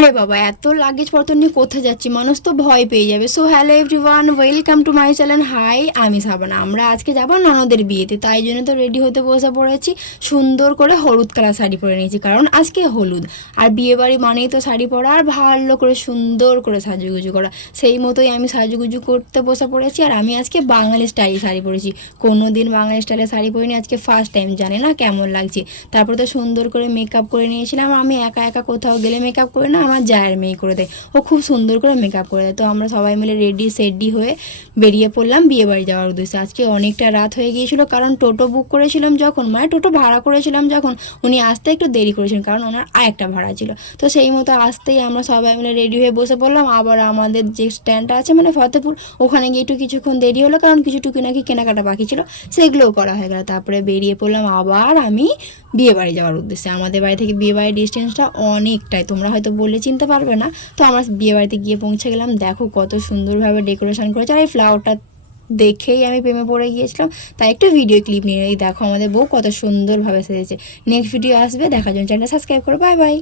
আরে বাবা, এত লাগেজ পত্র নিয়ে কোথায় যাচ্ছি, মানুষ তো ভয় পেয়ে যাবে। So hello everyone, welcome to my channel. Hi, আমি সাবানা। আমরা আজকে যাবো ননদের বিয়েতে, তাই জন্য তো রেডি হতে বসে পড়েছি। সুন্দর করে হলুদ কালার শাড়ি পরে নিয়েছি, কারণ আজকে হলুদ। আর বিয়ে বাড়ি মানেই তো শাড়ি পরা, আর ভালো করে সুন্দর করে সাজুগুজু করা। সেই মতোই আমি সাজুগুজু করতে বসে পড়েছি। আর আমি আজকে বাঙালি স্টাইল শাড়ি পরেছি। কোনো দিন বাঙালি স্টাইলে শাড়ি পরিনি, আজকে ফার্স্ট টাইম, জানি না কেমন লাগছে। তারপর তো সুন্দর করে মেকআপ করে নিয়েছিলাম। আমি একা একা কোথাও গেলে মেকআপ করে না, আমার জায়ের মেয়ে করে দেয়, ও খুব সুন্দর করে মেকআপ করে দেয়। তো আমরা সবাই মিলে রেডি সেডি হয়ে বেরিয়ে পড়লাম বিয়ে বাড়ি যাওয়ার উদ্দেশ্যে। আজকে অনেকটা রাত হয়ে গিয়েছিল, কারণ টোটো বুক করেছিলাম যখন, মানে টোটো ভাড়া করেছিলাম যখন, উনি আসতে একটু দেরি করেছিলেন, কারণ ওনার আরেকটা ভাড়া ছিল। তো সেই মতো আসতেই আমরা সবাই মিলে রেডি হয়ে বসে পড়লাম। আবার আমাদের যে স্ট্যান্ডটা আছে, মানে ফতেপুর, ওখানে গিয়ে একটু কিছুক্ষণ দেরি হলো, কারণ কিছু টুকিনাকি কেনাকাটা বাকি ছিল, সেগুলোও করা হয়ে গেল। তারপরে বেরিয়ে পড়লাম আবার আমি বিয়ে বাড়ি যাওয়ার উদ্দেশ্যে। আমাদের বাড়ি থেকে বিয়ে বাড়ির ডিস্টেন্সটা অনেকটাই, তোমরা হয়তো বললে চিনতে পারবে না। তো আমরা বিয়ে বাড়িতে গিয়ে পৌঁছে গেলাম। দেখো কত সুন্দরভাবে ডেকোরেশন করেছে, আর এই ফ্লাওয়ারটা দেখেই আমি প্রেমে পড়ে গিয়েছিলাম। তাই একটু ভিডিও ক্লিপ নিয়ে, এই দেখো আমাদের বউ কত সুন্দরভাবে সেজেছে। নেক্সট ভিডিও আসবে, দেখার জন্য চ্যানেলটা সাবস্ক্রাইব করো। Bye bye.